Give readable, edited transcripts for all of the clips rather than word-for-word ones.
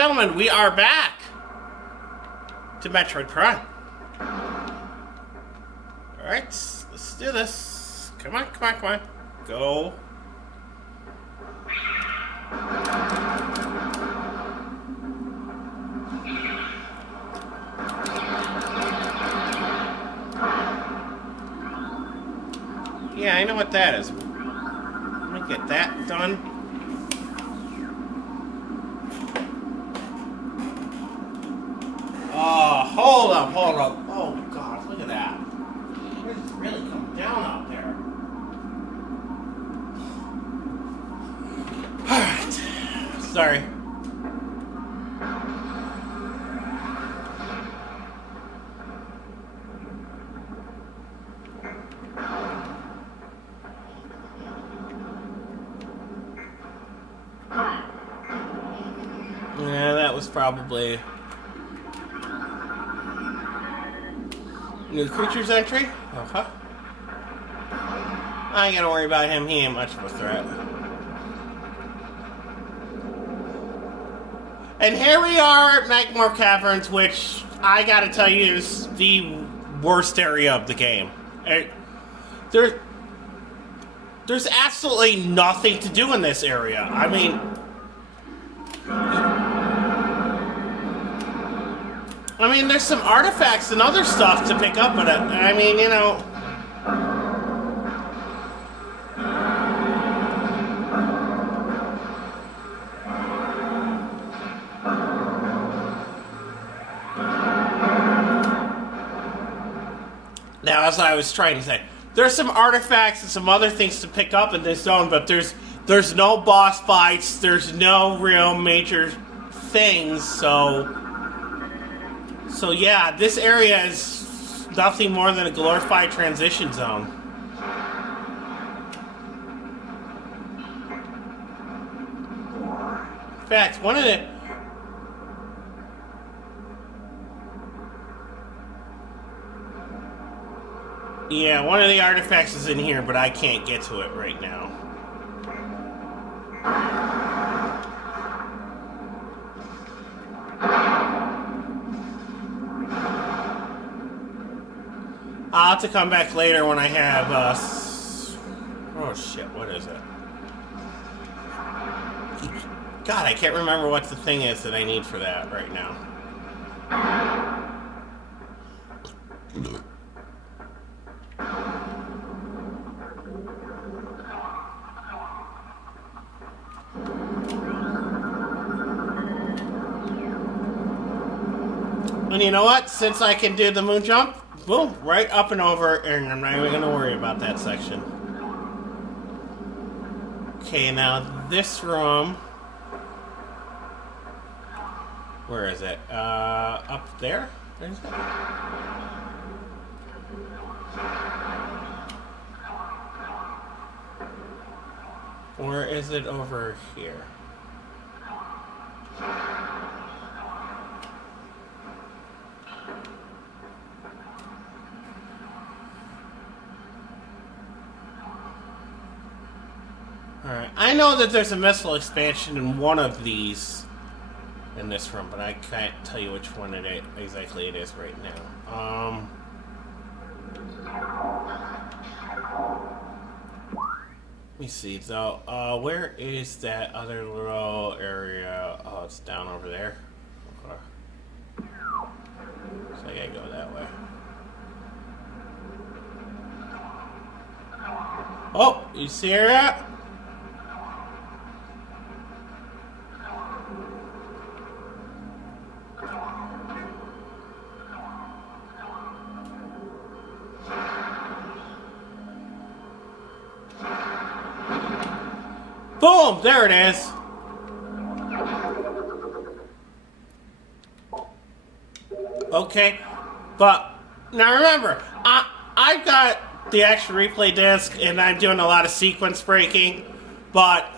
gentlemen, we are back to Metroid Prime. Alright, let's do this. Come on, come on, come on. Go. Yeah, I know what that is. Let me get that done. Oh, hold up, hold up. Oh, God, look at that. It's really come down out there. Alright. Sorry. Yeah, that was probably... New creatures entry? Uh-huh. I ain't gotta worry about him, he ain't much of a threat. And here we are at Magmore Caverns, which I gotta tell you is the worst area of the game. There's absolutely nothing to do in this area. I mean, there's some artifacts and other stuff to pick up, but I mean, you know... Now, as I was trying to say, there's some artifacts and some other things to pick up in this zone, but there's no boss fights, there's no real major things, so yeah, this area is nothing more than a glorified transition zone. In fact, one of the artifacts is in here, but I can't get to it right now. I'll have to come back later when I have, oh shit, what is it? God, I can't remember what the thing is that I need for that right now. And you know what? Since I can do the moon jump, boom, right up and over, and I'm not even going to worry about that section. Okay, now this room... Where is it? Up there? There's it. Or is it over here? Alright, I know that there's a missile expansion in one of these in this room, but I can't tell you which one exactly it is right now. Let me see, though. Where is that other little area? Oh, it's down over there. Okay. So I gotta go that way. Oh, you see her at? Boom! There it is. Okay, but now remember, I've got the extra replay disc, and I'm doing a lot of sequence breaking. But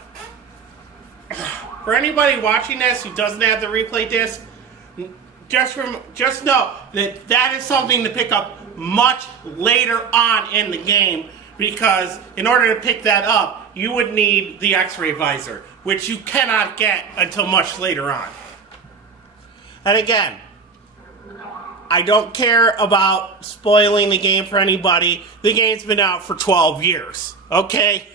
for anybody watching this who doesn't have the replay disc, just know that that is something to pick up much later on in the game. Because in order to pick that up, you would need the X-ray visor, which you cannot get until much later on. And again, I don't care about spoiling the game for anybody. The game's been out for 12 years, okay?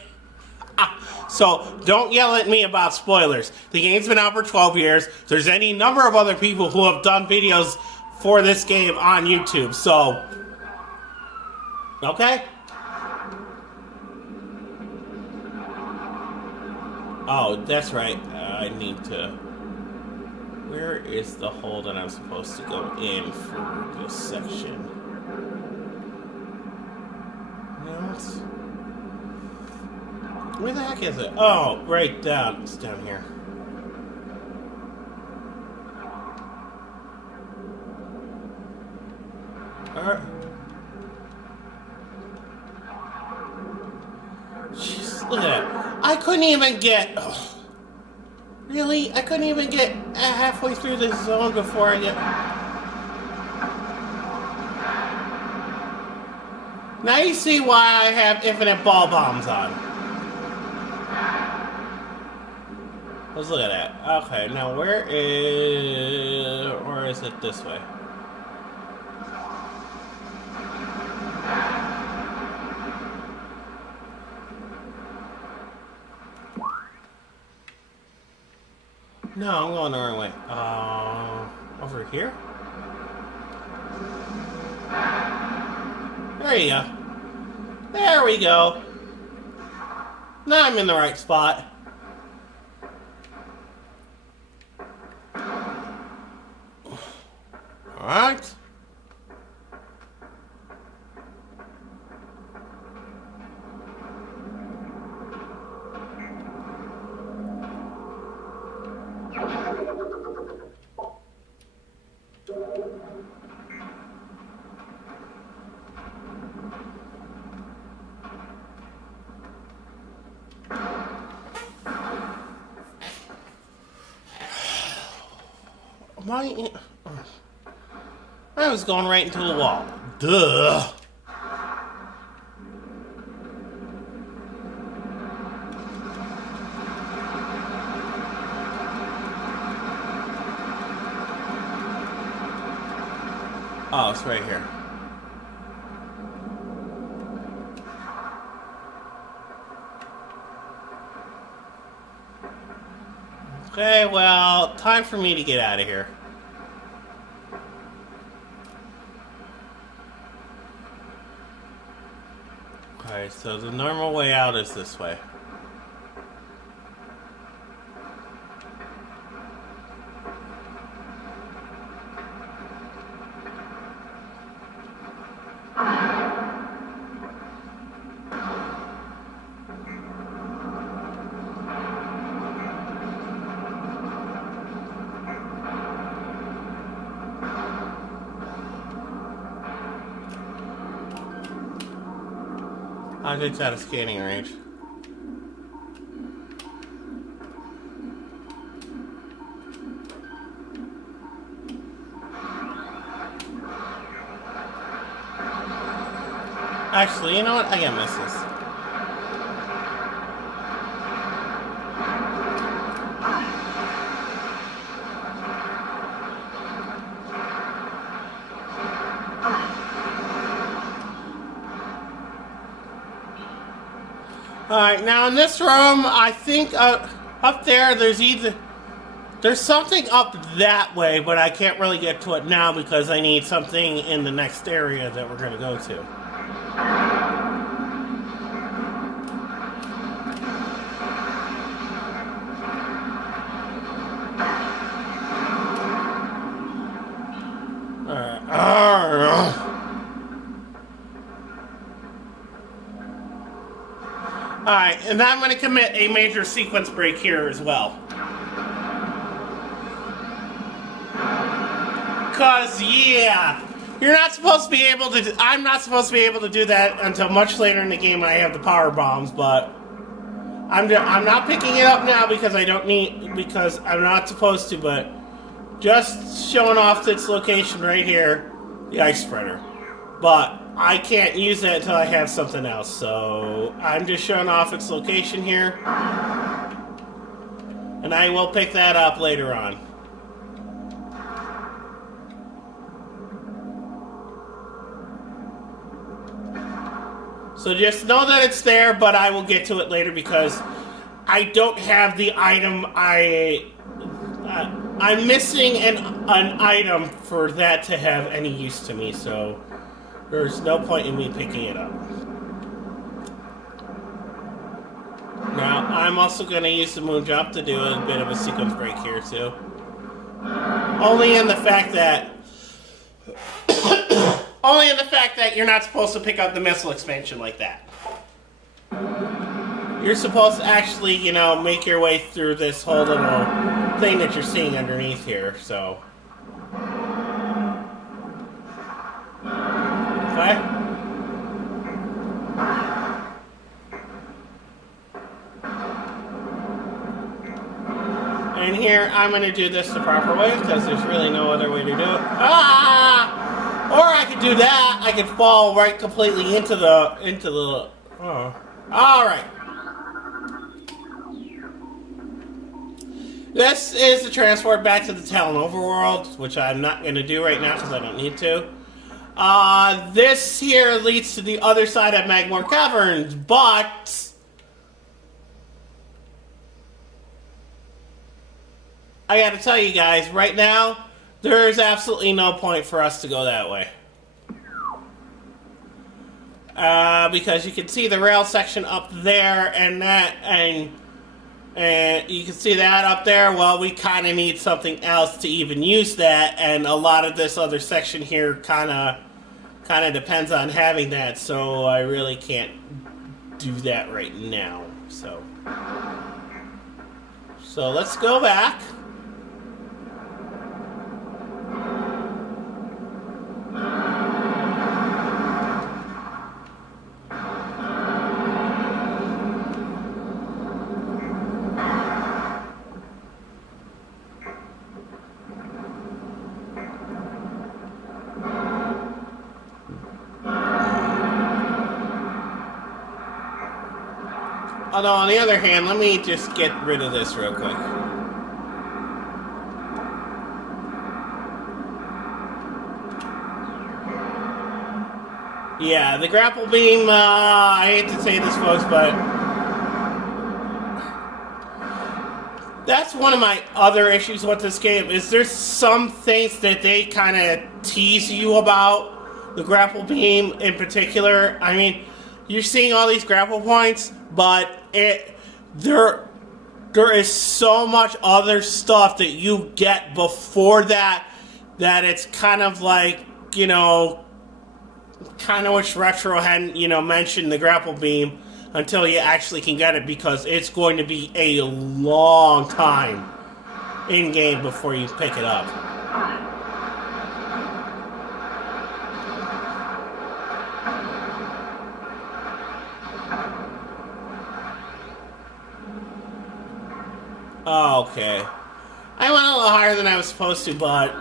So don't yell at me about spoilers. The game's been out for 12 years. There's any number of other people who have done videos for this game on YouTube, so... Okay? Oh, that's right. I need to... Where is the hole that I'm supposed to go in for this section? No, it's... Where the heck is it? Oh, right down. It's down here. Jeez, look at that. I couldn't even get... Oh, really? I couldn't even get halfway through this zone before I get... Now you see why I have infinite ball bombs on. Let's look at that. Okay, now where is... Or is it this way? No, I'm going the wrong way. Over here? There you go. There we go. Now I'm in the right spot. Alright. I was going right into the wall. Duh. Oh, it's right here. Okay, well, time for me to get out of here. Alright, so the normal way out is this way. I think it's out of scanning range. Actually, you know what? I can't miss this. Alright, now in this room, I think up there, there's something up that way, but I can't really get to it now because I need something in the next area that we're going to go to. Alright, and I'm going to commit a major sequence break here as well. Because, yeah, you're not supposed to be able to... I'm not supposed to be able to do that until much later in the game when I have the power bombs, but... I'm not picking it up now because I don't need... Because I'm not supposed to, but... Just showing off its location right here, the ice spreader. But I can't use that until I have something else, so I'm just showing off its location here. And I will pick that up later on. So just know that it's there, but I will get to it later because I don't have the item. I'm missing an item for that to have any use to me, so there's no point in me picking it up. Now, I'm also going to use the moon jump to do a bit of a sequence break here, too. Only in the fact that you're not supposed to pick up the missile expansion like that. You're supposed to actually, you know, make your way through this whole little thing that you're seeing underneath here, so. Okay. And here, I'm going to do this the proper way, because there's really no other way to do it. Ah! Or I could do that. I could fall right completely into the... Oh. Alright. This is the transport back to the Talon Overworld, which I'm not going to do right now, because I don't need to. This here leads to the other side of Magmore Caverns, but... I gotta tell you guys, right now, there's absolutely no point for us to go that way. Because you can see the rail section up there, and you can see that up there. Well, we kind of need something else to even use that, and a lot of this other section here kind of depends on having that, so I really can't do that right now. So let's go back. Although, on the other hand, let me just get rid of this real quick. Yeah, the grapple beam, I hate to say this, folks, but that's one of my other issues with this game, is there's some things that they kind of tease you about, the grapple beam in particular. I mean, you're seeing all these grapple points, but there is so much other stuff that you get before that it's kind of like, you know, kind of wish Retro hadn't, you know, mentioned the grapple beam until you actually can get it, because it's going to be a long time in game before you pick it up. Okay. I went a little higher than I was supposed to, but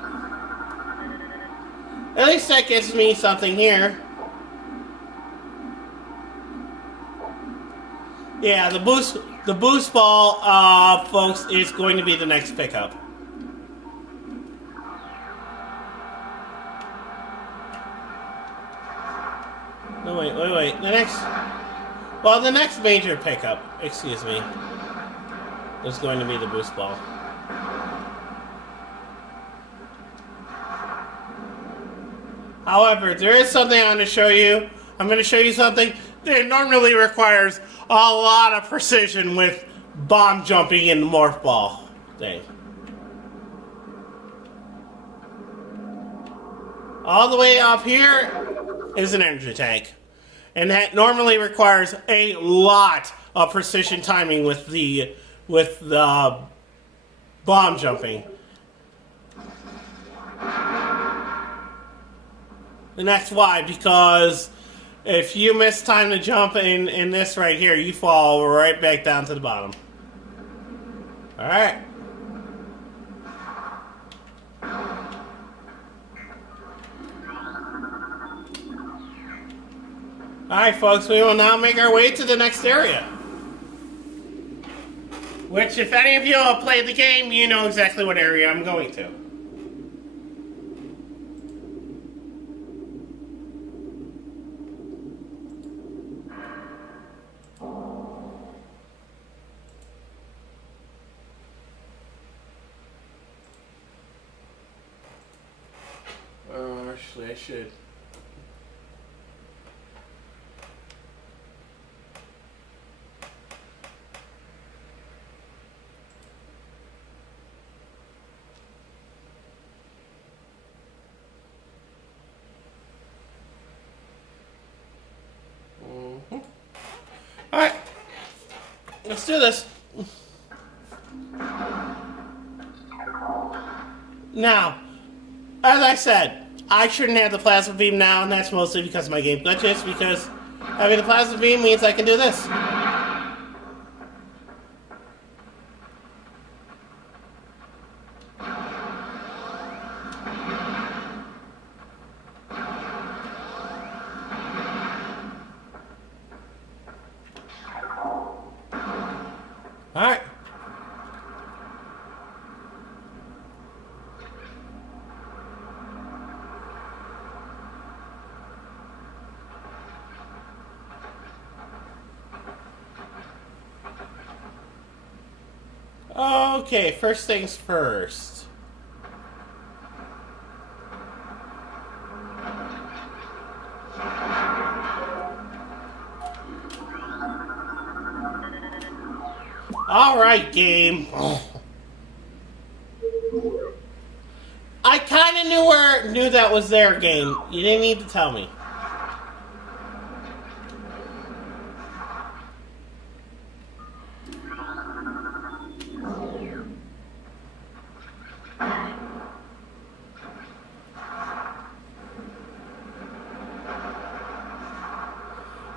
at least that gives me something here. Yeah, the boost ball, folks, is going to be the next pickup. No, wait. The next major pickup, excuse me, is going to be the boost ball. However, there is something I'm going to show you. I'm going to show you something that normally requires a lot of precision with bomb jumping in the morph ball thing. All the way up here is an energy tank. And that normally requires a lot of precision timing with the bomb jumping. And that's why, because if you miss time to jump in this right here, you fall right back down to the bottom. Alright. Alright, folks, we will now make our way to the next area. Which, if any of you have played the game, you know exactly what area I'm going to. Actually, I should. Alright. Let's do this. Now, as I said, I shouldn't have the plasma beam now, and that's mostly because my game glitches, because having the plasma beam means I can do this. Alright. Okay, first things first. Alright, game. I kind of knew that was their game. You didn't need to tell me.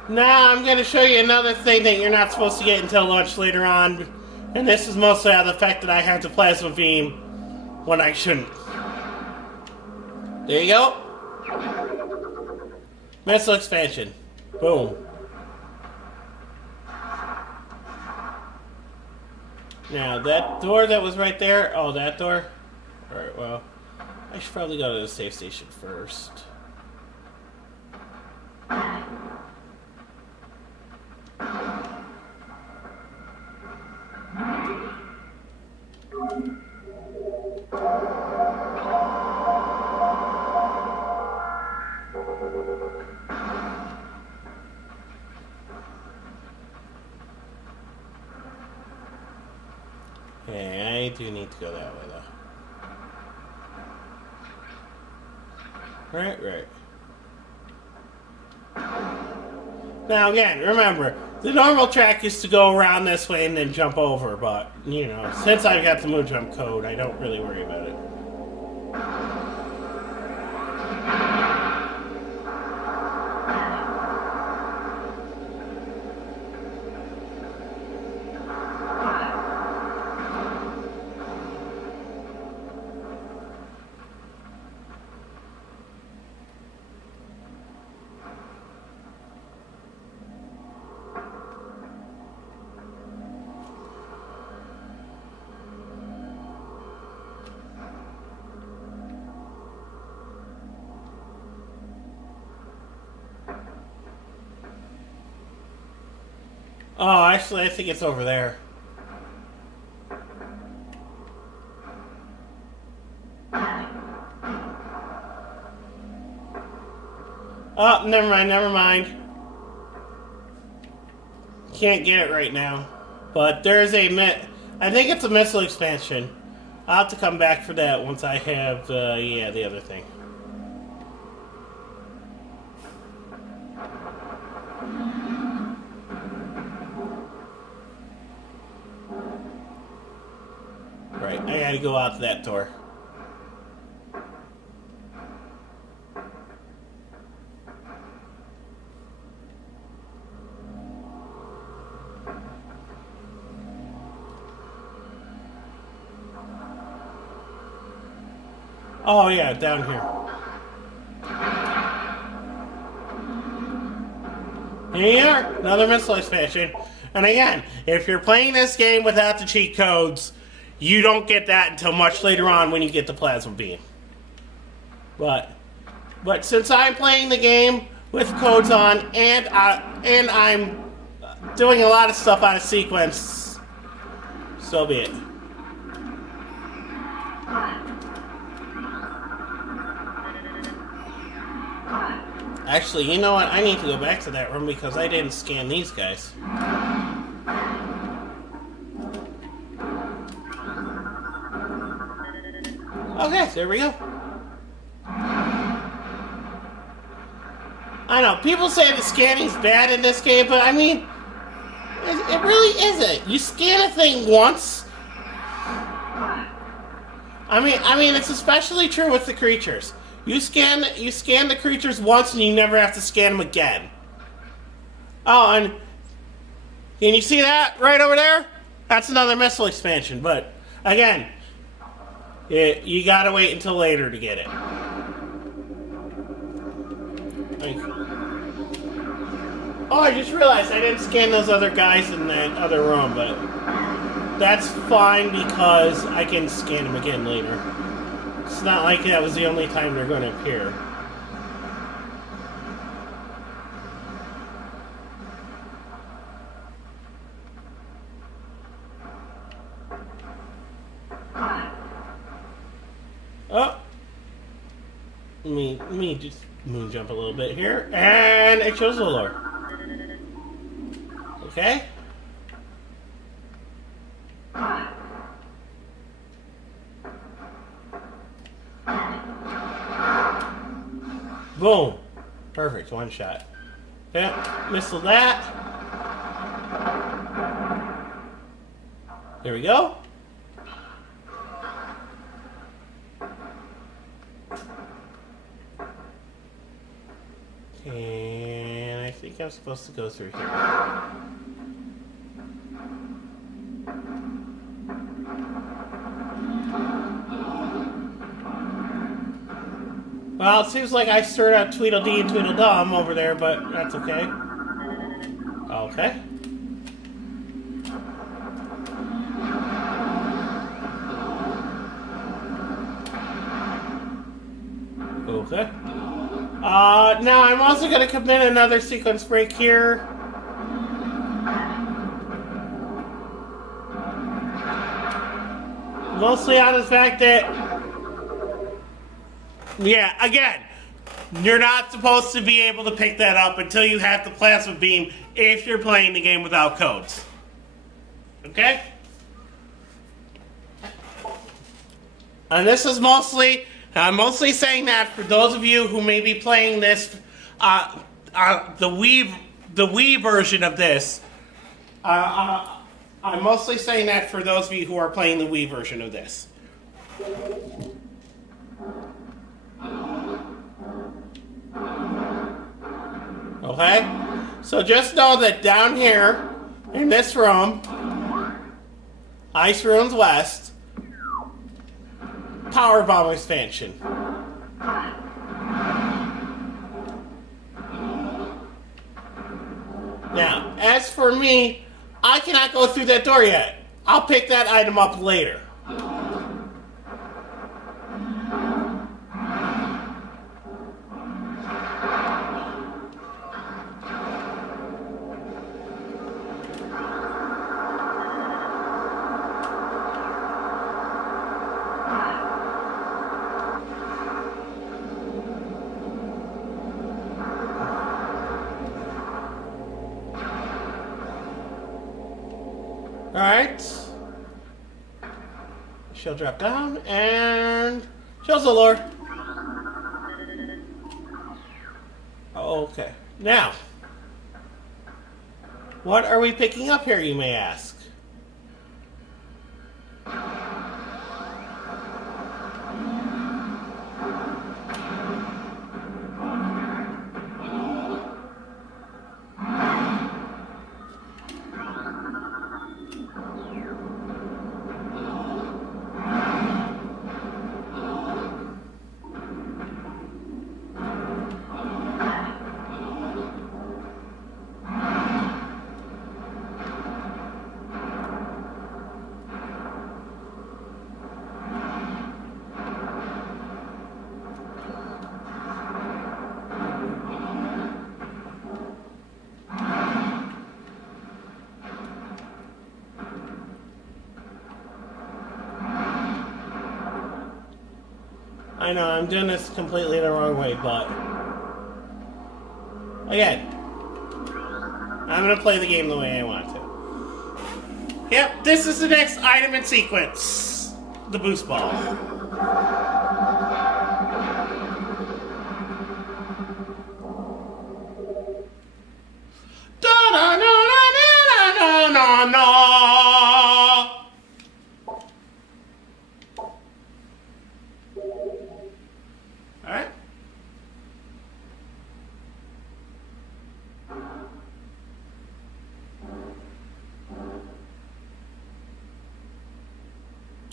Now I'm going to show you another thing that you're not supposed to get until lunch later on. And this is mostly out of the fact that I have the plasma beam when I shouldn't. There you go. Missile expansion. Boom. Now that door that was right there. Oh, that door? Alright, well, I should probably go to the safe station first. Okay, I do need to go that way though. Right. Now again, remember, the normal track is to go around this way and then jump over, but, you know, since I've got the move jump code, I don't really worry about it. Oh, actually, I think it's over there. Oh, never mind. Can't get it right now. But there's I think it's a missile expansion. I'll have to come back for that once I have, the other thing. Right, I gotta go out to that door. Oh yeah, down here. Here you are, another missile expansion. And again, if you're playing this game without the cheat codes, you don't get that until much later on when you get the plasma beam. But since I'm playing the game with codes on and I'm doing a lot of stuff out of sequence, so be it. Actually, you know what? I need to go back to that room because I didn't scan these guys. Okay, there we go. I know, people say the scanning's bad in this game, but I mean, it really isn't. You scan a thing once. I mean, it's especially true with the creatures. You scan the creatures once, and you never have to scan them again. Oh, and can you see that right over there? That's another missile expansion, but again, you gotta wait until later to get it. Oh, I just realized I didn't scan those other guys in that other room, but that's fine because I can scan them again later. It's not like that was the only time they're going to appear. Oh! Let me just moon jump a little bit here, and it shows the lore. Okay? Boom. Perfect. One shot. Okay. Missile that. There we go. And I think I'm supposed to go through here. Well, it seems like I stirred out Tweedledee and Tweedledum over there, but that's okay. Okay. Okay. Now I'm also going to commit another sequence break here. Mostly on the fact that, yeah, again, you're not supposed to be able to pick that up until you have the plasma beam if you're playing the game without codes. Okay? And this is mostly, I'm mostly saying that for those of you who may be playing this, the Wii version of this. I'm mostly saying that for those of you who are playing the Wii version of this. Okay? So just know that down here, in this room, Ice Ruins West, Power Bomb expansion. Now, as for me, I cannot go through that door yet. I'll pick that item up later. Alright. She'll drop down and shows the lore. Okay. Now, what are we picking up here, you may ask? I know, I'm doing this completely the wrong way, but Again, I'm going to play the game the way I want to. Yep, this is the next item in sequence. The boost ball. Da-da-na-na-na-na-na-na. Alright.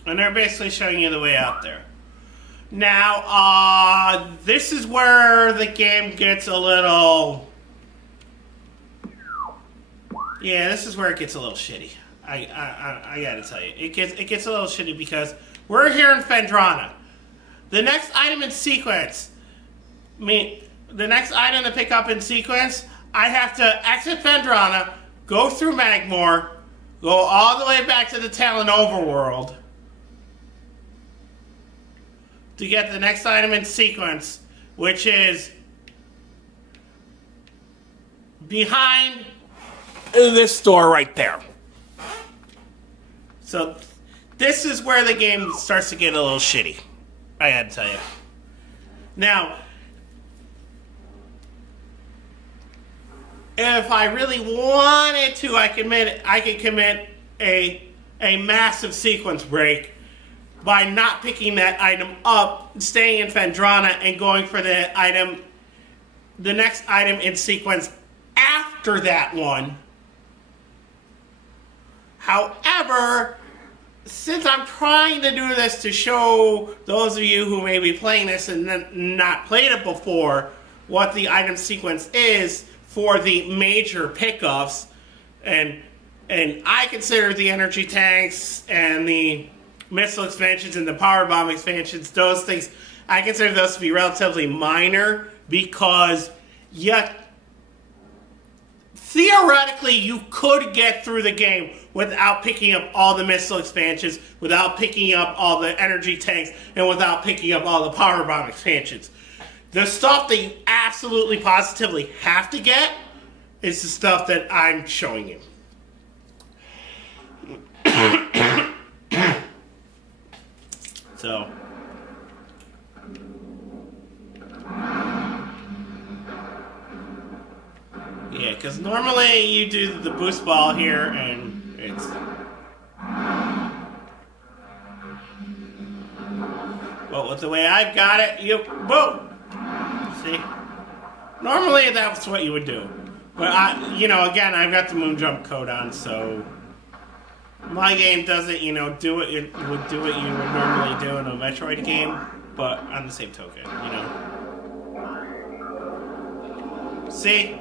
And they're basically showing you the way out there. Now, this is where the game gets a little... Yeah, this is where it gets a little shitty. I gotta tell you. It gets a little shitty because we're here in Phendrana. The next item in sequence... the next item to pick up in sequence, I have to exit Phendrana, go through Magmore, go all the way back to the Talon Overworld to get the next item in sequence, which is behind this door right there. So this is where the game starts to get a little shitty, I had to tell you. Now, if I really wanted to, I could commit a massive sequence break by not picking that item up, staying in Phendrana, and going for the next item in sequence after that one. However, since I'm trying to do this to show those of you who may be playing this and not played it before, what the item sequence is for the major pickups, and I consider the energy tanks and the missile expansions and the power bomb expansions, those things, I consider those to be relatively minor because theoretically you could get through the game without picking up all the missile expansions, without picking up all the energy tanks, and without picking up all the power bomb expansions. The stuff that you absolutely positively have to get is the stuff that I'm showing you. So, yeah, because normally you do the boost ball here and it's... But with the way I've got it, boom! See? Normally that's what you would do. But again, I've got the moon jump code on, so my game doesn't, do what you would normally do in a Metroid game, but on the same token, See?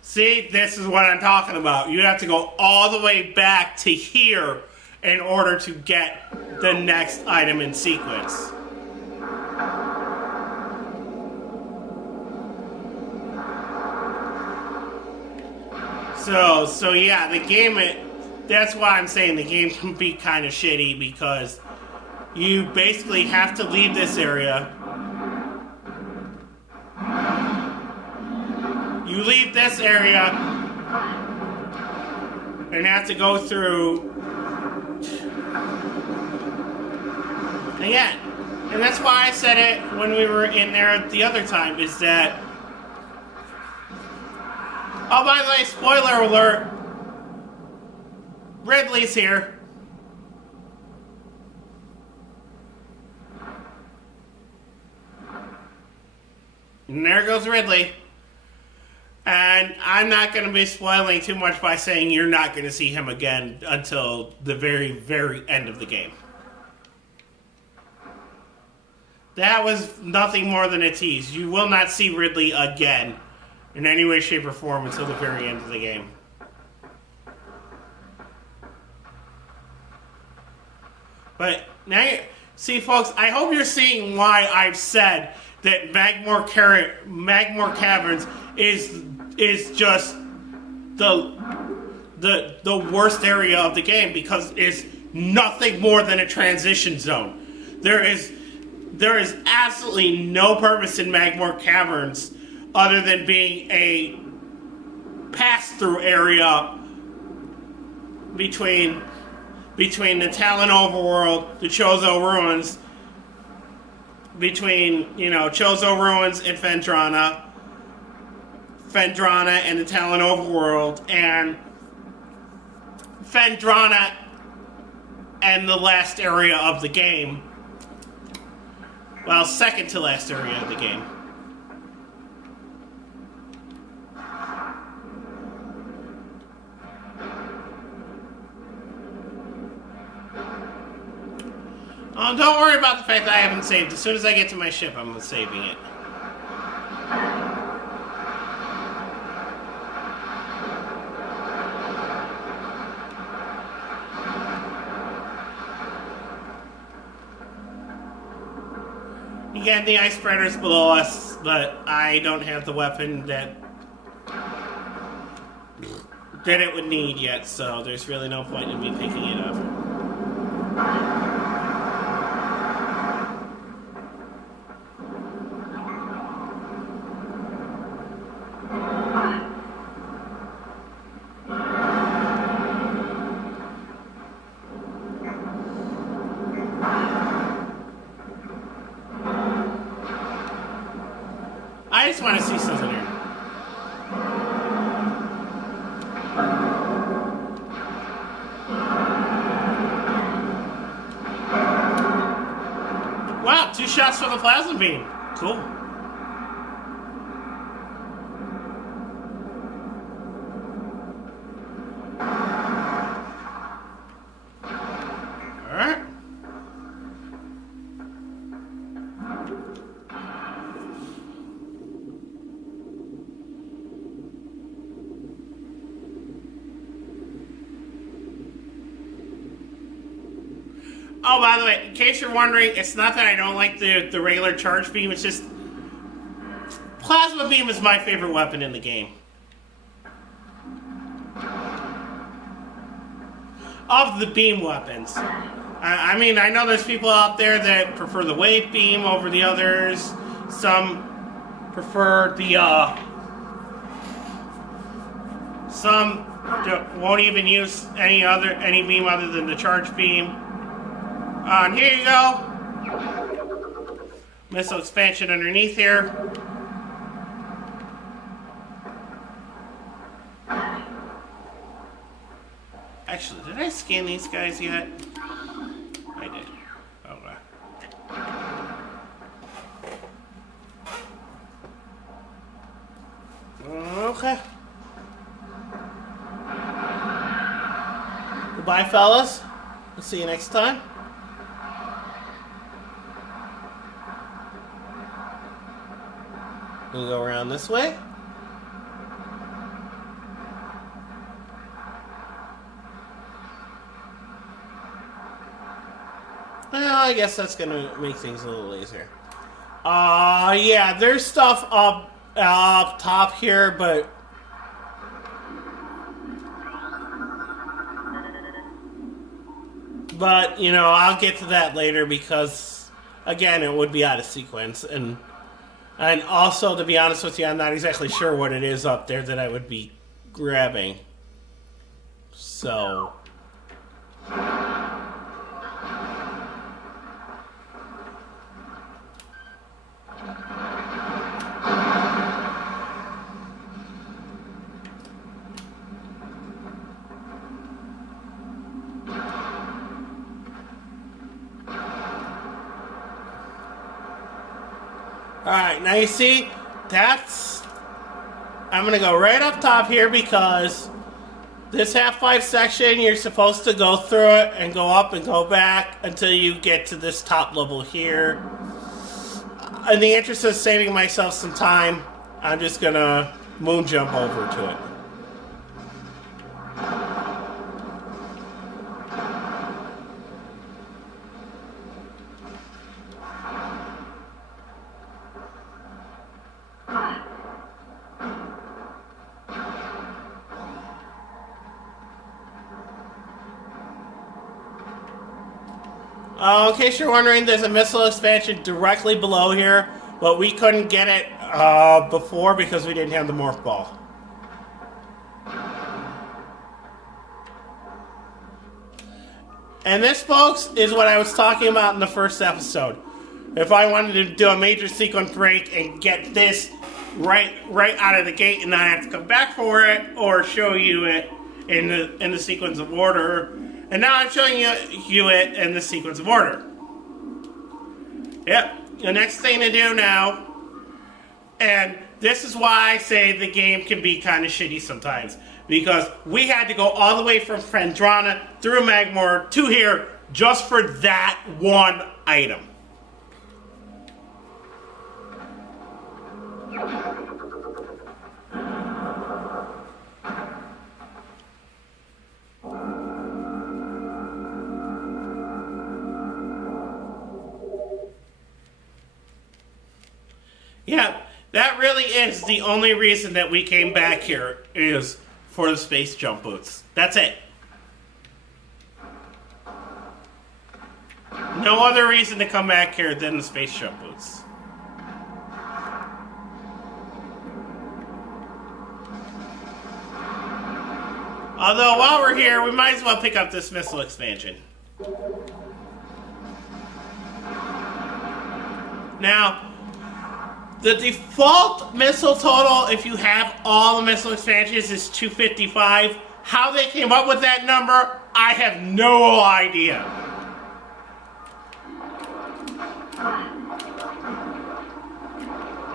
See, this is what I'm talking about. You have to go all the way back to here in order to get the next item in sequence. So yeah, the game, that's why I'm saying the game can be kind of shitty because you basically have to leave this area. You leave this area and have to go through again. And that's why I said it when we were in there the other time, is that... Oh, by the way, spoiler alert. Ridley's here. And there goes Ridley. And I'm not going to be spoiling too much by saying you're not going to see him again until the very, very end of the game. That was nothing more than a tease. You will not see Ridley again in any way, shape, or form until the very end of the game. But now, see folks, I hope you're seeing why I've said that Magmore Caverns is just the the worst area of the game because it's nothing more than a transition zone. There is absolutely no purpose in Magmore Caverns other than being a pass-through area between the Talon Overworld, the Chozo Ruins, between, Chozo Ruins and Phendrana and the Talon Overworld, and Phendrana and the last area of the game. Well, second to last area of the game. Oh, don't worry about the fact that I haven't saved. As soon as I get to my ship, I'm saving it. Again, the ice spreader's below us, but I don't have the weapon that it would need yet, so there's really no point in me picking it up. I just want to see something here. Wow, 2 shots for the plasma beam. Cool. Alright. Oh, by the way, in case you're wondering, it's not that I don't like the regular charge beam, it's just plasma beam is my favorite weapon in the game. Of the beam weapons. I mean, I know there's people out there that prefer the wave beam over the others. Some prefer the, some won't even use any beam other than the charge beam. And here you go. Missile expansion underneath here. Actually, did I scan these guys yet? I did. Okay. Goodbye, fellas. We'll see you next time. We'll go around this way. Well, I guess that's gonna make things a little easier. Yeah, there's stuff up top here, but I'll get to that later because, again, it would be out of sequence, and also, to be honest with you, I'm not exactly sure what it is up there that I would be grabbing. So. Alright, now you see, I'm going to go right up top here because this Half-Life section, you're supposed to go through it and go up and go back until you get to this top level here. In the interest of saving myself some time, I'm just going to moon jump over to it. In case you're wondering, there's a missile expansion directly below here, but we couldn't get it before because we didn't have the morph ball. And this, folks, is what I was talking about in the first episode. If I wanted to do a major sequence break and get this right out of the gate and not have to come back for it or show you it in the sequence of order, and now I'm showing you it in the sequence of order. Yep, the next thing to do now, and this is why I say the game can be kind of shitty sometimes, because we had to go all the way from Phendrana through Magmor to here just for that one item. Yeah, that really is the only reason that we came back here, is for the space jump boots. That's it. No other reason to come back here than the space jump boots. Although, while we're here, we might as well pick up this missile expansion. Now, the default missile total, if you have all the missile expansions, is 255. How they came up with that number, I have no idea.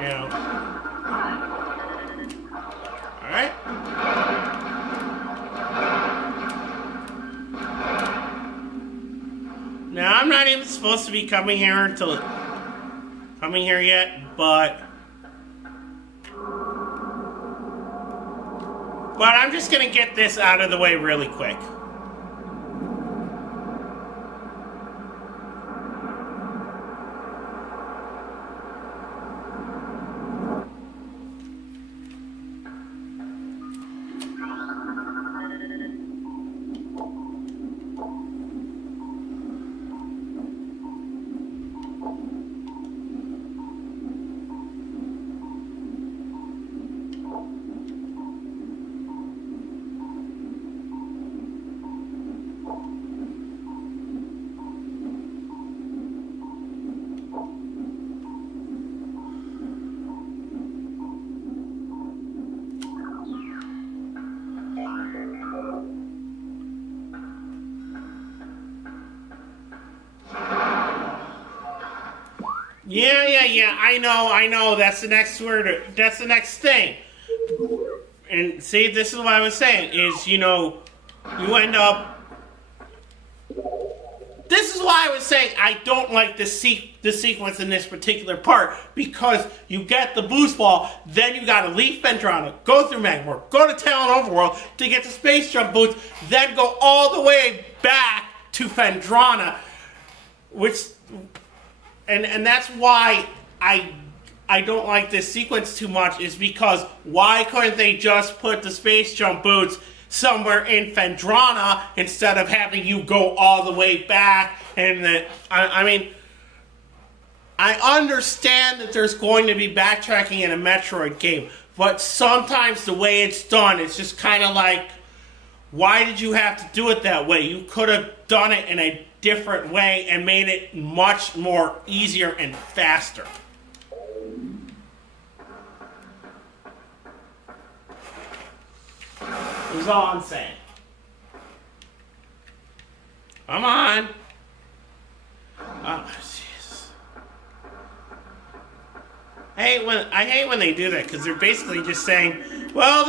You know. Alright. Now, I'm not even supposed to be coming here yet, but I'm just gonna get this out of the way really quick. Yeah, I know, that's the next word, that's the next thing. And see, this is what I was saying, is, you know, you end up... This is why I was saying I don't like the sequence in this particular part, because you get the boost ball, then you gotta leave Phendrana, go through Magmor, go to Talon Overworld to get the space jump boots, then go all the way back to Phendrana, which... And that's why I don't like this sequence too much, is because why couldn't they just put the space jump boots somewhere in Phendrana instead of having you go all the way back? And I mean, I understand that there's going to be backtracking in a Metroid game, but sometimes the way it's done, it's just kind of like, why did you have to do it that way? You could have done it in a different way and made it much more easier and faster. That's all I'm saying. Come on. Oh, jeez. I hate when they do that, because they're basically just saying, well,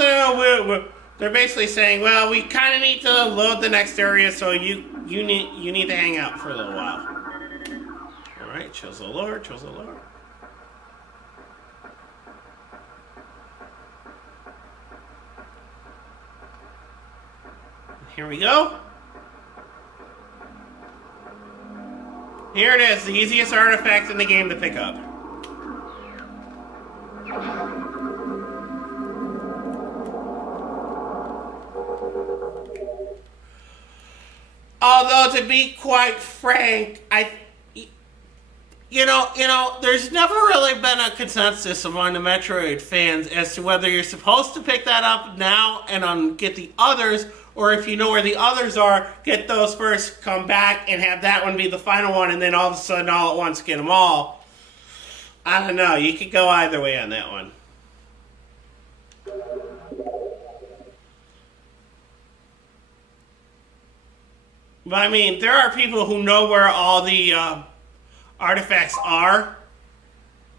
they're basically saying, well, we kind of need to load the next area, so you need to hang out for a little while. All right, chose the Lord. Here we go. Here it is, the easiest artifact in the game to pick up. Although, to be quite frank, there's never really been a consensus among the Metroid fans as to whether you're supposed to pick that up now and get the others, or if you know where the others are, get those first, come back, and have that one be the final one, and then all of a sudden, all at once, get them all. I don't know. You could go either way on that one. But I mean, there are people who know where all the artifacts are,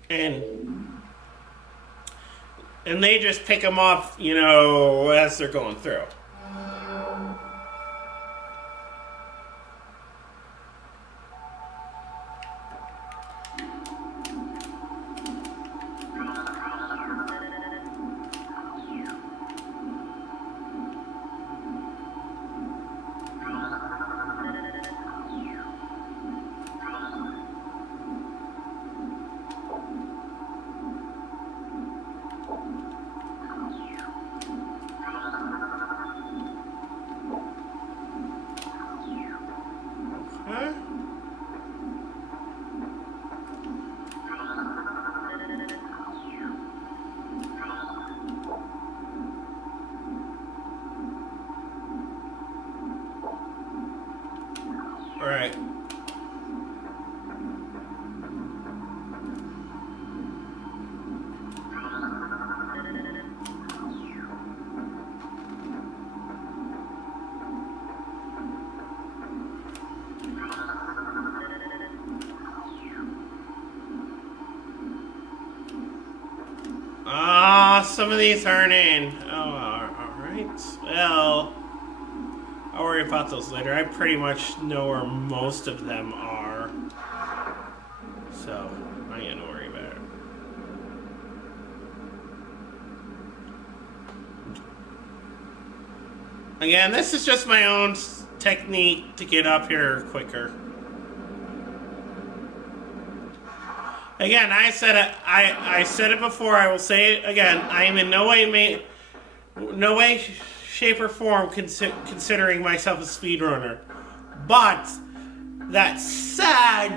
and they just pick them up, as they're going through. Alright. Some of these aren't in. Oh, alright. Well, I'll worry about those later. I pretty much know where most of them are. So, I ain't gonna worry about it. Again, this is just my own technique to get up here quicker. Again, I said it. I said it before. I will say it again. I am in no way, shape, or form considering myself a speedrunner. But that said,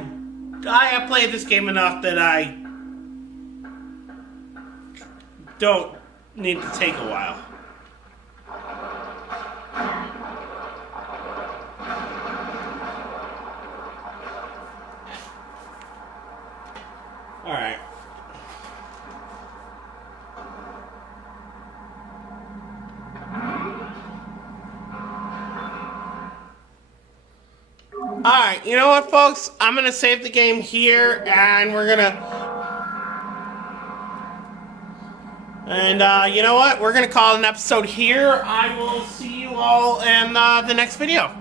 I have played this game enough that I don't need to take a while. Alright. Alright, you know what, folks? I'm going to save the game here, and we're going to... And, you know what? We're going to call it an episode here. I will see you all in the next video.